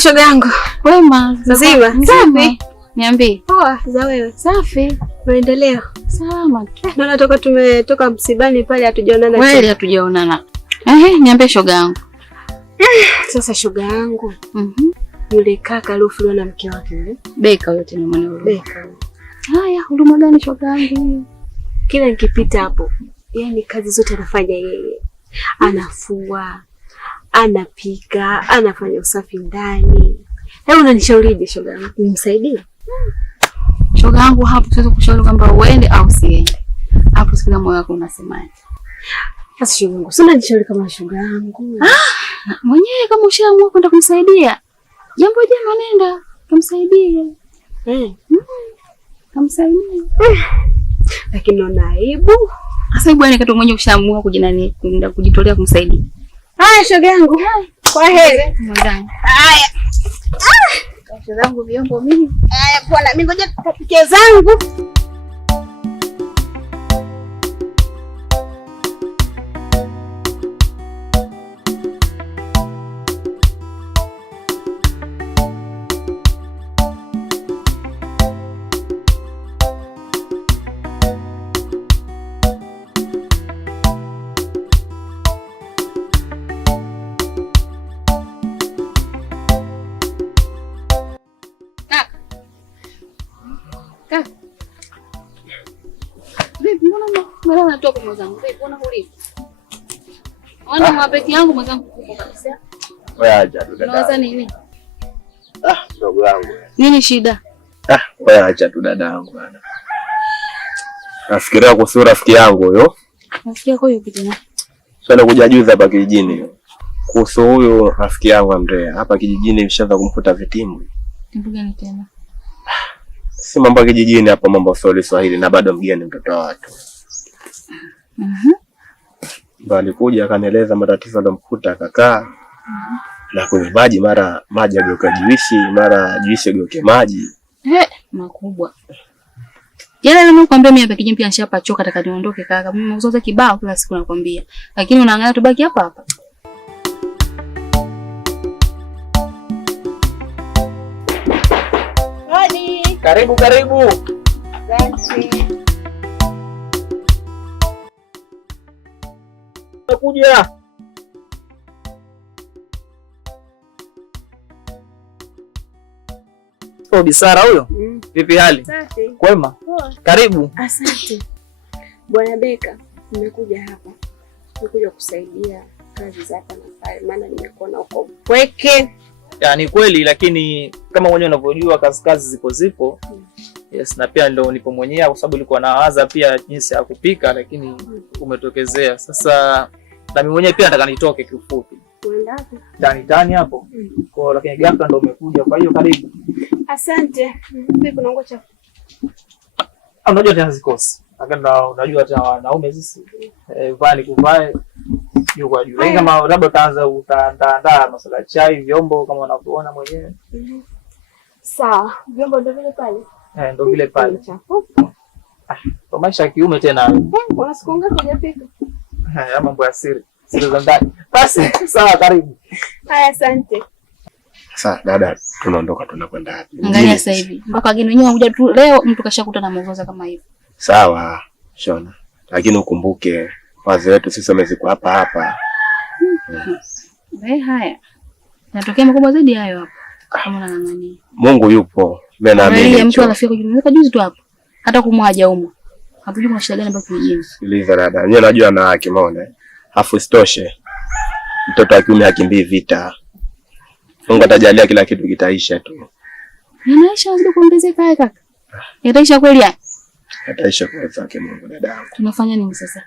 shoga yangu. Wema, nzima. Safi. Niambie. Poa, za wewe? Safi. Maendeleo? Salama. Naona tumetoka msibani pale hatujaonana. Kweli hatujaonana. Niambie shoga yangu. Sasa shoga yangu. Yule kaka aliofuliwa na mke wake yule. Beka yote ni mwana yule. Beka. Haya, huduma gani shoga yangu? Kila nikipita hapo, yani kazi zote anafanya yeye. Anafua, anapika, anafanya usafi ndani. Hebu unanishaurije shoga yangu? Nimsaidie? Shoga yangu hapo siwezi kushauri kwamba uende au siende. Hapo sikila moyo wako unasemaje? Sasa shoga yangu, sina nishauri kama shoga yangu. Mwenyewe kama ushaamua kwenda kumsaidia. Jambo jema nenda kumsaidia. Kumsaidia. Lakini naona aibu. Sasa bwana katu mwenyewe ushaamua kujinani kwenda kujitolea kumsaidia. Haya shoga yangu. Kwa heri. Mwandani. Haya. Shoga yangu vyombo mimi. Haya bwana, mimi ngoja tukapike zangu. Mbona unatoka mwenzangu? Mbona huli? Ona mapeti yangu mwenzangu kuko kabisa. Wewe acha tu dada. Unawaza nini? Ndugu yangu. Nini shida? Wewe acha tu dada yangu bana. Nafikiria kuhusu rafiki yangu huyo. Rafiki yako yupi tena? Sasa kuja juzi hapa kijijini. Kuhusu huyo rafiki yangu Andrea. Hapa kijijini nishaanza kumkuta vitimbu. Vitimbu gani tena? Si mambo ya kijijini hapa, mambo ya Swahili na bado mgeni mtoto wa watu. Ndio alikuja akanieleza matatizo aliyomkuta akakaa. Na kwenye maji, mara maji ageuka juisi, mara juisi ageuke maji. Makubwa. Jana nimekwambia mimi hapa kijijini pia nishapachoka nataka niondoke kaka. Mimi mzoza kibao kila siku nakwambia. Lakini unaangalia tubaki hapa hapa. Hadi. Karibu karibu. Asante. Nakuja. Bisara huyo? Vipi hali? Safi. Kwema? Poa. Karibu. Asante. Bwana Beka, nimekuja hapa. Nimekuja kusaidia kazi za hapa na pale, maana nimekuona uko mpweke. Ni kweli, lakini kama mwenyewe unavyojua kazi zipo. Yes, na pia ndio nipo mwenyewe kwa sababu nilikuwa nawaza pia jinsi ya kupika, lakini umetokezea. Sasa na mimi mwenyewe pia nataka nitoke kiufupi. Unaenda wapi? Ndani hapo. Kwa lakini ghafla ndio umekuja. Kwa hiyo karibu. Asante. Vipi kuna ngocha? Unajua tena zikosi. Lakini unajua tena wanaume sisi vani kuvae yuko kwa juu. Kama labda utaandaa masuala chai, vyombo kama unavyoona mwenyewe. Sawa. Vyombo ndio vile pale. Ndio vile pale. Kwa maisha ya kiume tena. Una siku ngapi hujapika? Mambo ya siri. Siri za ndani. Basi sawa, karibu. Haya, asante. Sasa dada, tunaondoka tunakwenda wapi? Angalia sasa hivi. Mpaka wageni wenyewe wakuja tu leo mtu kashakuta na mzoza kama hivi. Sawa, Shona. Lakini ukumbuke wazee wetu sisi wamezikwa hapa hapa. Haya. Natokea makubwa zaidi hayo hapo. Kama unang'ang'ania. Mungu yupo. Mimi naamini. Mtu anafika kujumlika juzi tu hapo. Hata kumwaja humo. Hapo kuna shida gani baki mjini? Sikiliza dada, mimi najua na haki maone. Afu isitoshe. Mtoto wa kiume hakimbii vita. Mungu atajalia kila kitu kitaisha tu. Yanaisha zidi kuongezeka haya kaka. Yataisha kweli haya? Yataisha kwa zake Mungu dada. Tunafanya nini sasa?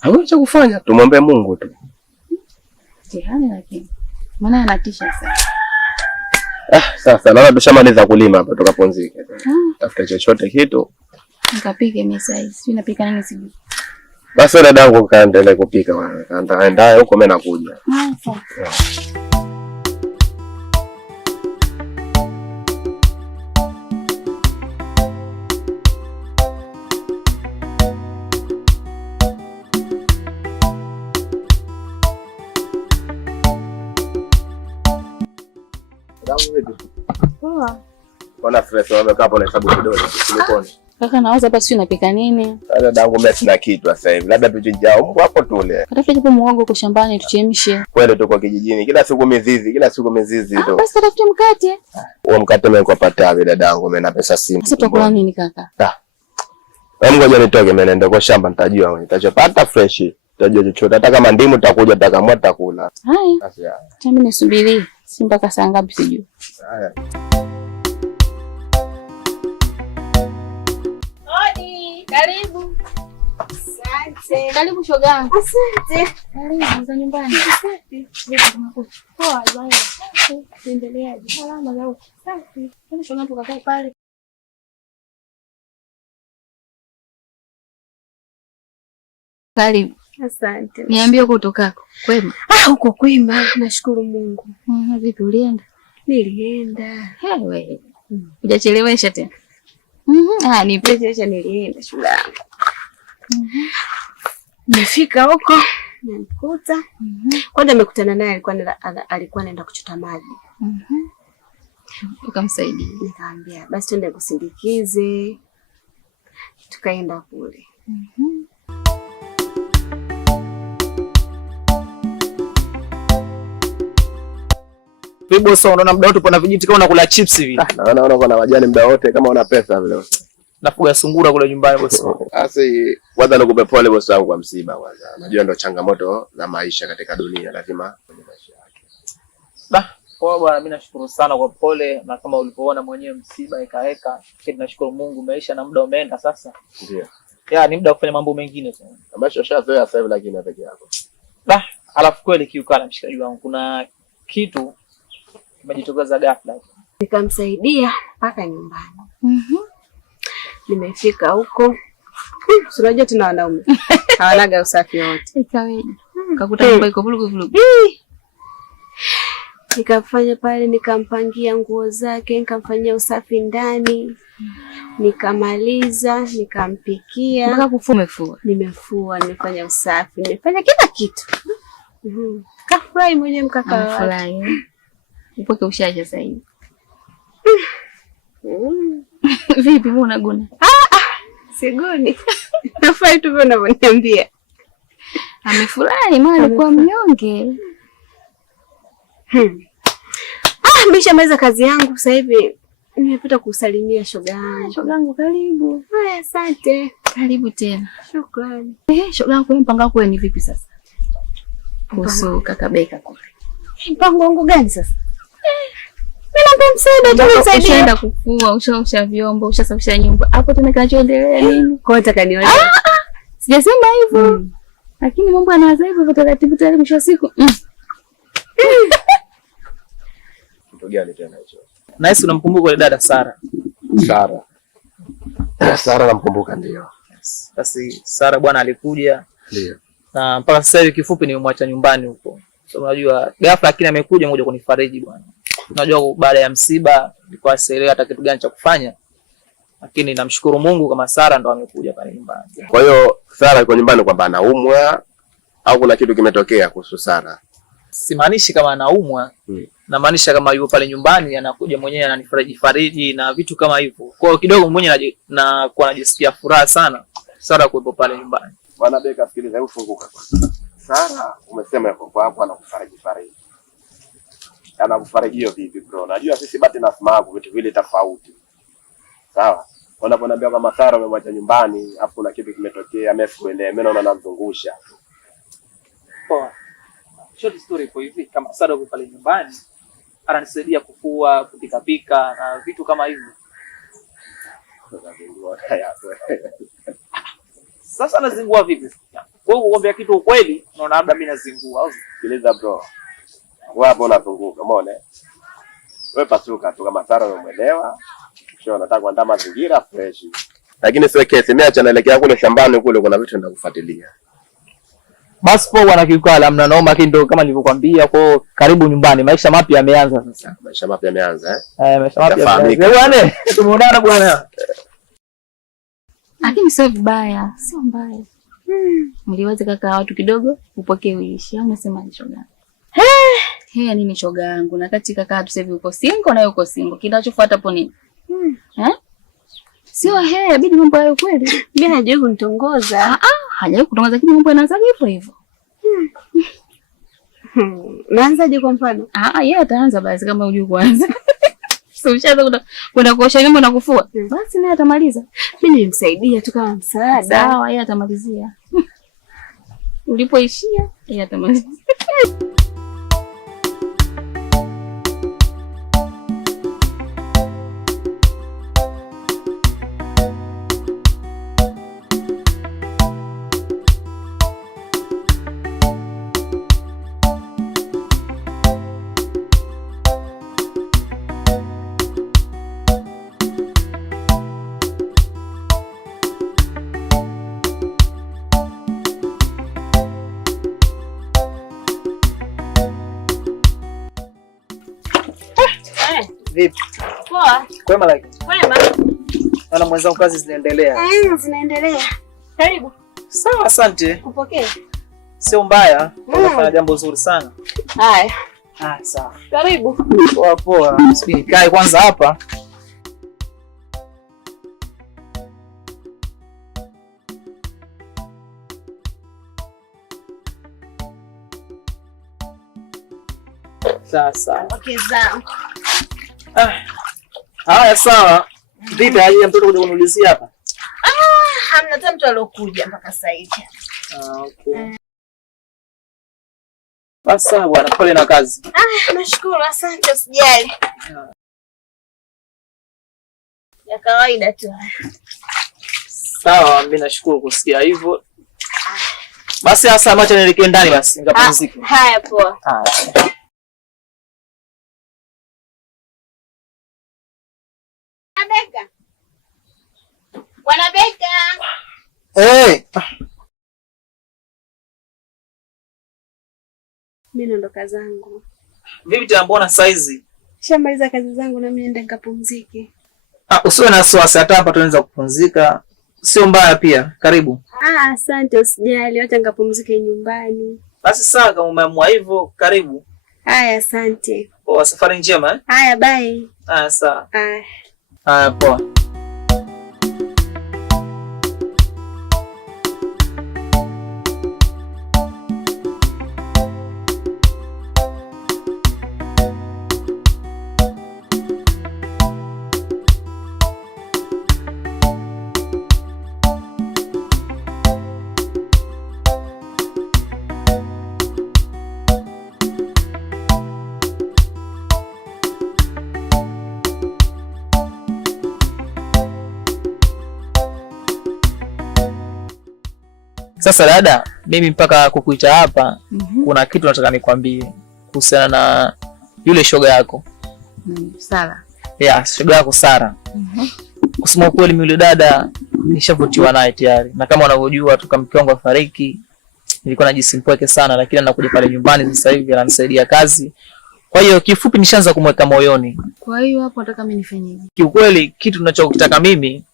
Hakuna cha kufanya, tumwombe Mungu tu. Jehani lakini. Maana anatisha sasa. Sasa naona tushamaliza kulima hapa tukapumzike. Tafuta chochote kitu. Nikapike mimi sasa. Sio napika nini sijui. Basi dadangu kaendelee kupika bwana. Kaendaye huko mimi nakuja. Sawa. Poa. Mbona fresh umekaa hapo na hesabu vidole kulikoni? Kaka nawaza hapa sio napika nini? Sasa dangu mimi sina kitu sasa hivi. Labda tuchinjao mbwa hapo tule. Katafuta hapo muhogo kwa shambani tuchemshe. Kweli tuko kijijini. Kila siku mizizi tu. Basi tafuta mkate. Huo mkate mimi niko patavi dadangu, mimi na pesa simu. Sasa tutakula nini kaka? Ngoja nitoke mimi naenda kwa shamba nitajua nitachopata fresh. Nitajua chochote. Hata kama ndimu tutakuja tutakamua tutakula. Haya. Basi haya. Mimi nisubiri. Si mpaka saa ngapi sijui. Haya. Karibu. Asante. Karibu shoga. Asante. Karibu za nyumbani. Asante. Poa bwana. Tuendeleaje? Salama leo. Safi. Kuna shoga tukakae pale. Karibu. Asante. Niambie uko utokako. Kwema? Uko kwema, nashukuru Mungu. Vipi ulienda? Nilienda. Wewe. Hujachelewesha tena. Nipe. Nilienda shule yangu. Nimefika huko, nimekuta. Kwanza nimekutana naye alikuwa anaenda kuchota maji. Ukamsaidia. Nikamwambia basi twende kusindikize. Tukaenda kule. Vipi sasa unaona muda wote upo na vijiti kama unakula chips hivi? Naona uko na majani muda wote kama una pesa vile. Nafuga sungura kule nyumbani bosi. Sasa kwanza nikupe pole bosi wangu kwa msiba kwanza. Najua ndio changamoto za maisha katika dunia, lazima kwenye maisha yake. Poa bwana, mimi nashukuru sana kwa pole, na kama ulipoona mwenyewe msiba ikaeka, tunashukuru Mungu maisha na muda umeenda sasa. Ndio. Ni muda wa kufanya mambo mengine tu. Ambacho ushazoea sasa hivi lakini peke yako. Alafu kweli kiukala mshikaji wangu, kuna kitu kimejitokeza ghafla. Nikamsaidia mpaka nyumbani. Nimefika huko. Unajua tuna wanaume. Hawanaga usafi wote. Ikaweje? Kakuta nyumba iko vulugu. Nikafanya pale, nikampangia nguo zake, nikamfanyia usafi ndani. Nikamaliza, nikampikia. Mpaka kufua. Nimefua, nimefanya usafi, nimefanya kila kitu. Kafurahi mwenyewe mkaka. Kafurahi. Upoke ushaje sasa hivi. Vipi mbona guna? Siguni. Nafai tu vile unavyoniambia. Amefurahi maana alikuwa mnyonge. Nimeshamaliza kazi yangu sasa hivi. Nimepita kusalimia shoga yangu. Shoga yangu karibu. Haya, asante. Karibu tena. Shukrani. Shoga yangu mpango wako ni vipi sasa? Kuhusu kaka Beka kule. Mpango wangu gani sasa? Mimi naomba msaada tu, nisaidie. Ushaenda kufua, ushaosha vyombo, ushasafisha nyumba. Hapo tena kinachoendelea nini? Kwa nataka nione. Sijasema hivyo. Lakini mambo yanaanza hivyo kwa taratibu tayari mwisho wa siku. Kitu gani tena hicho? Nice, unamkumbuka ile dada Sara? Sara namkumbuka ndio. Basi Sara bwana alikuja. Ndio. Na mpaka sasa hivi kifupi nimemwacha nyumbani huko. So unajua ghafla lakini amekuja moja kunifariji bwana. Unajua baada ya msiba nilikuwa sielewi hata kitu gani cha kufanya. Lakini namshukuru Mungu kama Sara ndo amekuja pale nyumbani. Kwa hiyo Sara yuko nyumbani kwamba anaumwa au kuna kitu kimetokea kuhusu Sara? Simaanishi kama anaumwa. Namaanisha kama yuko pale nyumbani anakuja mwenyewe ananifariji na vitu kama hivyo. Kwa hiyo kidogo mwenyewe nakuwa najisikia furaha sana Sara kuwepo pale nyumbani. Bwana Beka, sikiliza, hebu funguka kwanza. Sara umesema yuko hapo anakufariji. Anakufariji hiyo vipi bro? Najua sisi bati na smagu vitu vile tofauti. Sawa? Unaponiambia kama Sara umemwacha nyumbani, afu kuna kitu kimetokea, amesikuelewa, mimi naona namzungusha. Poa. Short story kwa hivi, kama Sara yuko pale nyumbani, ananisaidia kufua, kupika na vitu kama hivyo. Sasa nazingua vipi? Kwa hiyo kukwambia kitu ukweli, unaona labda mimi nazingua au? Sikiliza bro. Wewe hapo unazunguka, umeona? Wewe pasuka tu kama Sara umeelewa. Sio nataka kuandaa mazingira fresh. Lakini sio kesi, mimi acha naelekea kule shambani kule kuna vitu nitakufuatilia. Basi poa bwana Kiukala, mna naomba kindo kama nilivyokuambia, kwa karibu nyumbani. Maisha mapya yameanza sasa. Maisha mapya yameanza maisha mapya yameanza. Bwana, tumeonana bwana. Lakini sio vibaya, sio mbaya. Mliwaza kaka watu kidogo upokee uishi au unasema shoga? Hea nini shoga yangu? Na kati kaka tu sasa uko single na yuko single. Kinachofuata hapo nini? Sio hea, bidi mambo hayo kweli. Mimi hajui kunitongoza. Hajui kutongoza lakini mambo yanaanza hivyo hivyo. Naanzaje kwa mfano? Yeye ataanza basi kama hujui kuanza. Sio ushaanza kwenda kuosha nyumba na kufua. Basi naye atamaliza. Mimi nimsaidia tu kama msaada. Sawa, yeye atamalizia. Ulipoishia, yeye atamalizia. Vipi? Poa. Kwema like. Kwema. Na mwenzangu kazi zinaendelea. Zinaendelea. Karibu. Sawa, asante. Kupokea. Sio mbaya. Unafanya jambo zuri sana. Haya. Sawa. Karibu. Poa poa. Subiri kae kwanza hapa. Sasa. Okay, sawa. Haya sawa. Vipi aje mtoto kuja kuniulizia hapa? Hamna hata mtu aliyokuja mpaka sasa hivi. Okay. Basi bwana, pole na kazi. Nashukuru, asante, usijali. Ya kawaida tu. Sawa, mimi nashukuru kusikia hivyo. Basi sasa acha nielekee ndani basi, nikapumzike. Haya, poa. Beka. Bwana Beka. Mimi naondoka zangu. Vipi tena mbona saizi? Shamaliza kazi zangu na mimi niende nikapumzike. Usiwe na wasiwasi, hata hapa tunaweza kupumzika. Sio mbaya pia. Karibu. Asante, usijali, acha nikapumzike nyumbani. Basi sawa, kama umeamua hivyo, karibu. Haya, asante. Poa, safari njema. Haya, bye. Sawa. Haya, poa. Sasa dada, mimi mpaka kukuita hapa, kuna kitu nataka nikwambie kuhusiana na yule shoga yako. Sara. Shoga yako Sara. Kusema kweli mimi yule dada nishavutiwa naye tayari. Na kama unavyojua toka mke wangu afariki, nilikuwa najisi mpweke sana, lakini anakuja pale nyumbani sasa hivi ananisaidia kazi. Kwa hiyo kifupi nishaanza kumweka moyoni. Kwa hiyo hapo nataka mimi nifanyeje? Kiukweli kitu ninachotaka mimi,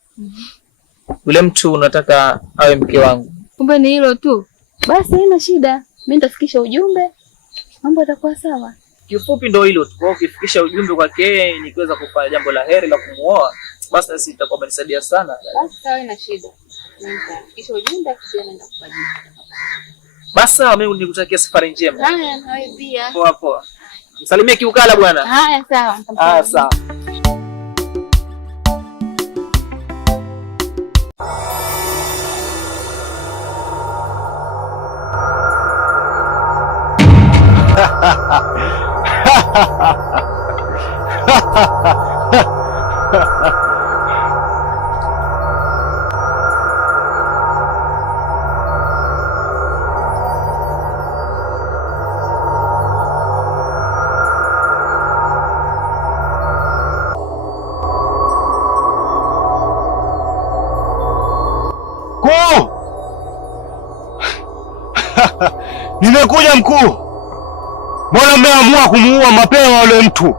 yule mtu nataka awe mke wangu. Kumbe ni hilo tu. Basi haina shida. Mimi nitafikisha ujumbe. Mambo yatakuwa sawa. Kifupi ndio hilo tu. Kwa ukifikisha ujumbe kwake nikiweza kufanya jambo la heri la kumuoa, basi sisi itakuwa imenisaidia sana. Basi sawa, haina shida. Nitafikisha ujumbe kisha naenda kufaji. Basi sawa, mimi nikutakia safari njema. Haya, nawe pia. Poa poa. Msalimie kiukala bwana. Haya, sawa. Sawa. Nimekuja mkuu. Mbona mmeamua kumuua mapema yule mtu?